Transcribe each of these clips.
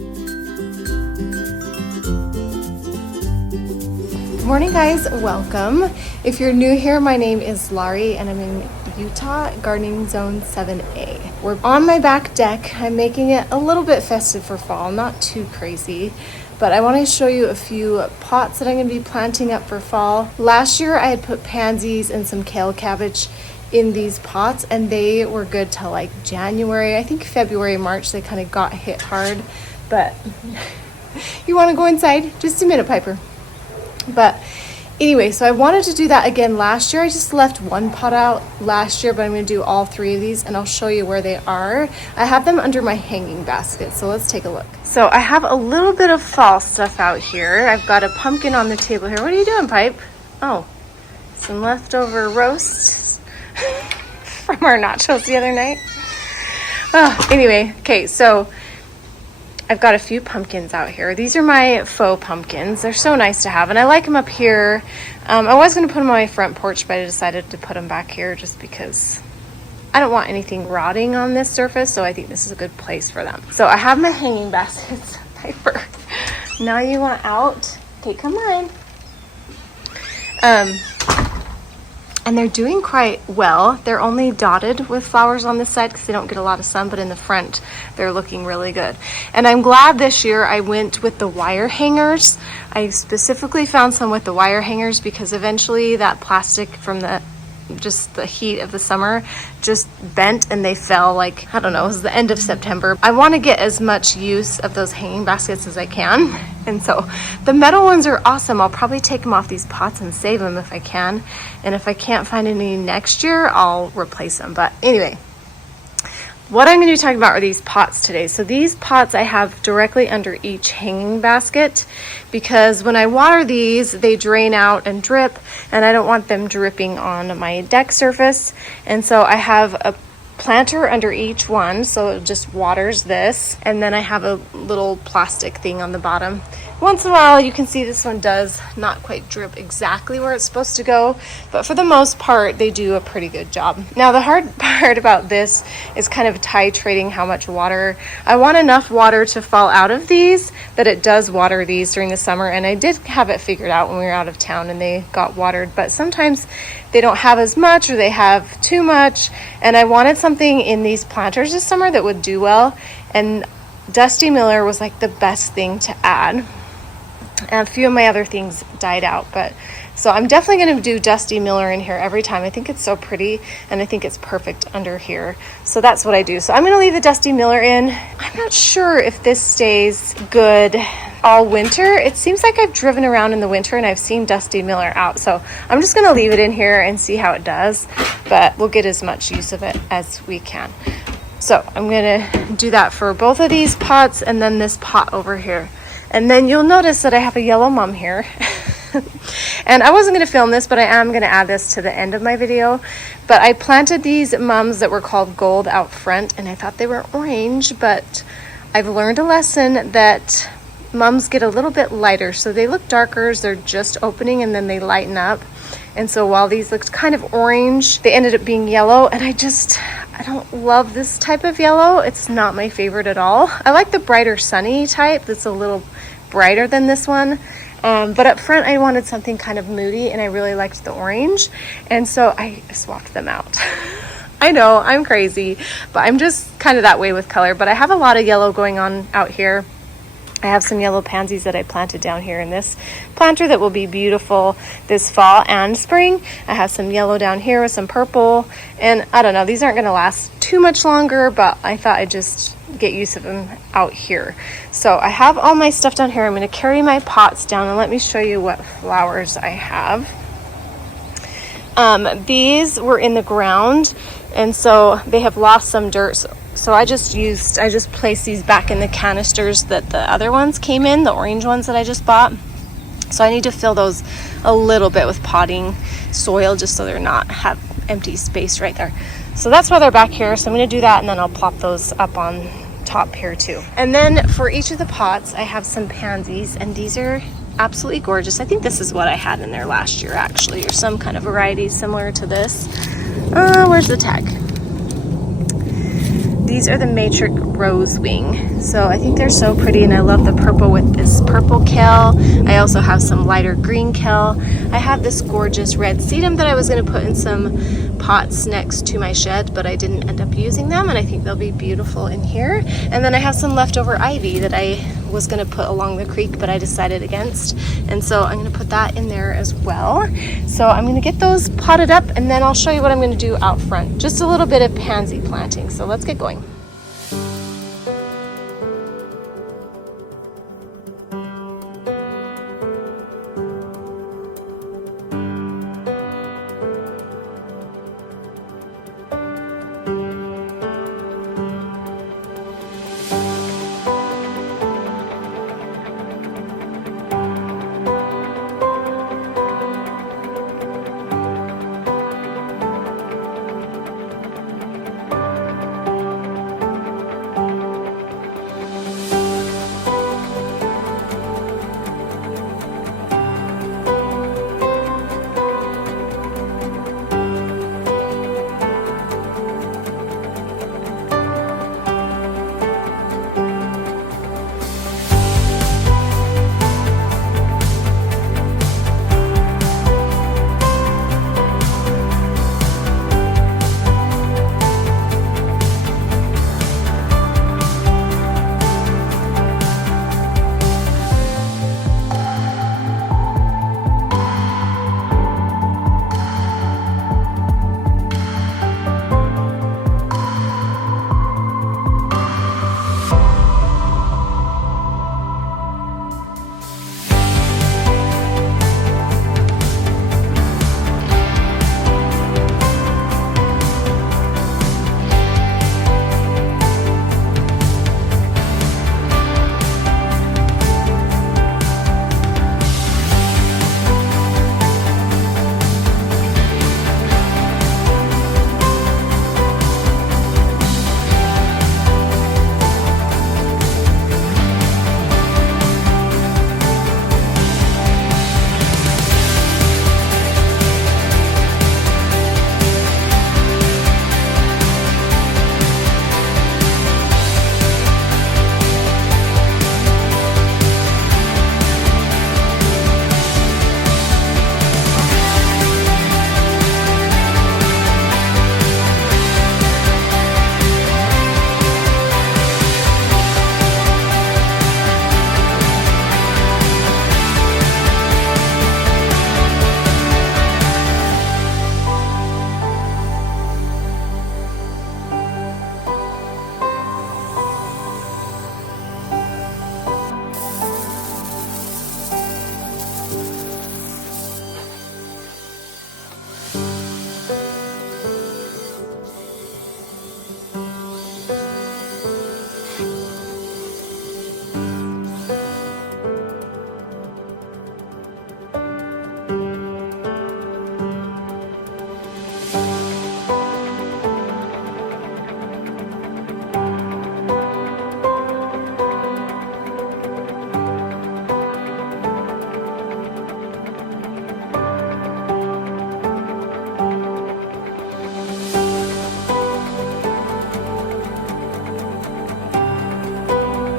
Good morning, guys. Welcome. If you're new here, my name is Laurie and I'm in Utah, gardening zone 7A. We're on my back deck. I'm making it a little bit festive for fall, not too crazy, but I want to show you a few pots that I'm going to be planting up for fall. Last year I had put pansies and some kale cabbage in these pots and they were good till like January. I think February, March they kind of got hit hard, but you want to go inside? Just a minute, Piper. But anyway, so I wanted to do that again last year. I just left one pot out last year, but I'm going to do all three of these and I'll show you where they are. I have them under my hanging basket, so let's take a look. So I have a little bit of fall stuff out here. I've got a pumpkin on the table here. What are you doing, Pipe? Oh, some leftover roasts from our nachos the other night. Oh, anyway, okay, so I've got a few pumpkins out here. These are my faux pumpkins. They're so nice to have, and I like them up here. I was going to put them on my front porch, but I decided to put them back here just because I don't want anything rotting on this surface, so I think this is a good place for them. So I have my hanging baskets. Piper, now you want out? Okay, come on. And they're doing quite well. They're only dotted with flowers on this side because they don't get a lot of sun, but in the front, they're looking really good. And I'm glad this year I went with the wire hangers. I specifically found some with the wire hangers because eventually that plastic from the heat of the summer just bent and they fell like, I don't know, it was the end of September. I want to get as much use of those hanging baskets as I can. And so the metal ones are awesome. I'll probably take them off these pots and save them if I can. And if I can't find any next year, I'll replace them. But anyway, what I'm going to be talking about are these pots today. So these pots I have directly under each hanging basket because when I water these, they drain out and drip, and I don't want them dripping on my deck surface. And so I have a planter under each one, so it just waters this, and then I have a little plastic thing on the bottom. Once in a while you can see this one does not quite drip exactly where it's supposed to go, but for the most part they do a pretty good job. Now the hard part about this is kind of titrating how much water. I want enough water to fall out of these that it does water these during the summer, and I did have it figured out when we were out of town and they got watered, but sometimes they don't have as much or they have too much, and I wanted something in these planters this summer that would do well, and Dusty Miller was like the best thing to add. And a few of my other things died out, but so I'm definitely going to do Dusty Miller in here every time. I think it's so pretty and I think it's perfect under here. So that's what I do. So I'm going to leave the Dusty Miller in. I'm not sure if this stays good all winter. It seems like I've driven around in the winter and I've seen Dusty Miller out. So I'm just going to leave it in here and see how it does, but we'll get as much use of it as we can. So I'm going to do that for both of these pots and then this pot over here. And then you'll notice that I have a yellow mum here. And I wasn't going to film this, but I am going to add this to the end of my video. But I planted these mums that were called gold out front, and I thought they were orange, but I've learned a lesson that mums get a little bit lighter. So they look darker as they're just opening, and then they lighten up. And so while these looked kind of orange, they ended up being yellow, and I don't love this type of yellow. It's not my favorite at all. I like the brighter sunny type that's a little brighter than this one. But up front I wanted something kind of moody, and I really liked the orange, and so I swapped them out. I know, I'm crazy, but I'm just kind of that way with color. But I have a lot of yellow going on out here. I have some yellow pansies that I planted down here in this planter that will be beautiful this fall and spring. I have some yellow down here with some purple, and I don't know, these aren't going to last too much longer, but I thought I'd just get use of them out here. So I have all my stuff down here. I'm going to carry my pots down and let me show you what flowers I have. These were in the ground, and so they have lost some dirt. So I just placed these back in the canisters that the other ones came in, the orange ones that I just bought. So I need to fill those a little bit with potting soil just so they're not have empty space right there. So that's why they're back here. So I'm going to do that, and then I'll plop those up on top here too. And then for each of the pots, I have some pansies, and these are absolutely gorgeous. I think this is what I had in there last year actually, or some kind of variety similar to this. Where's the tag? These are the Matrix Rose Wing. So I think they're so pretty, and I love the purple with this purple kale. I also have some lighter green kale. I have this gorgeous red sedum that I was going to put in some pots next to my shed, but I didn't end up using them, and I think they'll be beautiful in here. And then I have some leftover ivy that I was going to put along the creek, but I decided against, and so I'm going to put that in there as well. So I'm going to get those potted up, and then I'll show you what I'm going to do out front. Just a little bit of pansy planting, so let's get going.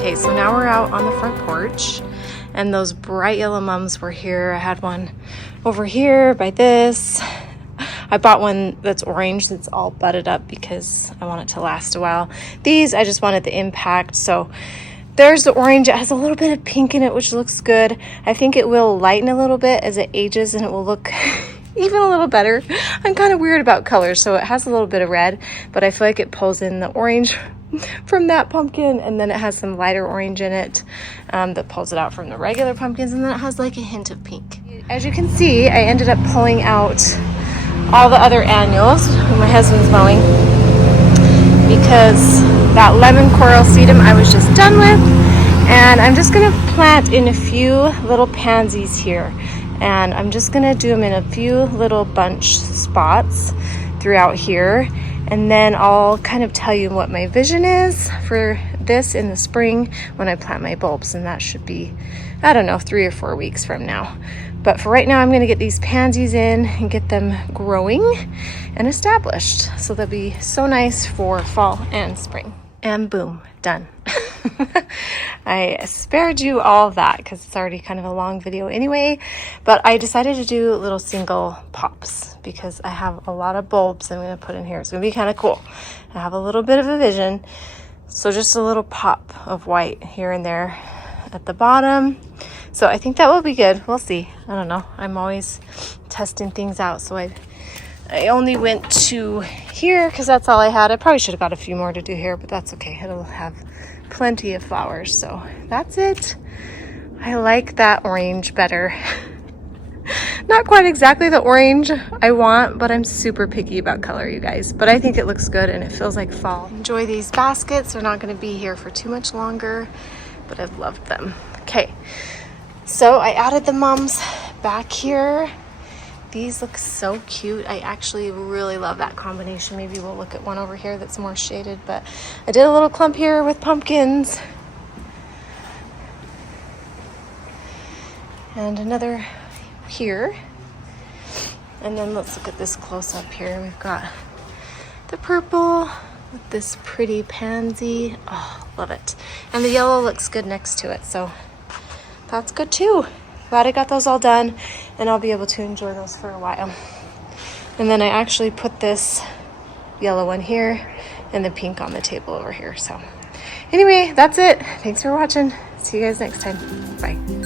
Okay, so now we're out on the front porch, and those bright yellow mums were here. I had one over here by this. I bought one that's orange that's all budded up because I want it to last a while. These, I just wanted the impact. So there's the orange. It has a little bit of pink in it, which looks good. I think it will lighten a little bit as it ages, and it will look even a little better. I'm kind of weird about colors, so it has a little bit of red, but I feel like it pulls in the orange from that pumpkin, and then it has some lighter orange in it that pulls it out from the regular pumpkins, and then it has like a hint of pink. As you can see, I ended up pulling out all the other annuals when my husband's mowing, because that lemon coral sedum I was just done with, and I'm just gonna plant in a few little pansies here, and I'm just gonna do them in a few little bunch spots throughout here, and then I'll kind of tell you what my vision is for this in the spring when I plant my bulbs, and that should be, I don't know, 3 or 4 weeks from now. But for right now, I'm gonna get these pansies in and get them growing and established, so they'll be so nice for fall and spring. And boom, done. I spared you all that because it's already kind of a long video anyway, but I decided to do little single pops because I have a lot of bulbs I'm going to put in here. It's going to be kind of cool. I have a little bit of a vision, so just a little pop of white here and there at the bottom. So I think that will be good. We'll see. I don't know. I'm always testing things out, so I only went to here because that's all I had. I probably should have got a few more to do here, but that's okay. It'll have plenty of flowers. So that's it. I like that orange better. Not quite exactly the orange I want, but I'm super picky about color, you guys. But I think it looks good and it feels like fall. Enjoy these baskets. They're not going to be here for too much longer, but I've loved them. Okay, so I added the mums back here. These look so cute. I actually really love that combination. Maybe we'll look at one over here that's more shaded, but I did a little clump here with pumpkins. And another here. And then let's look at this close up here. We've got the purple with this pretty pansy. Oh, love it. And the yellow looks good next to it, so that's good too. Glad I got those all done, and I'll be able to enjoy those for a while. And then I actually put this yellow one here and the pink on the table over here. So anyway, that's it. Thanks for watching. See you guys next time. Bye.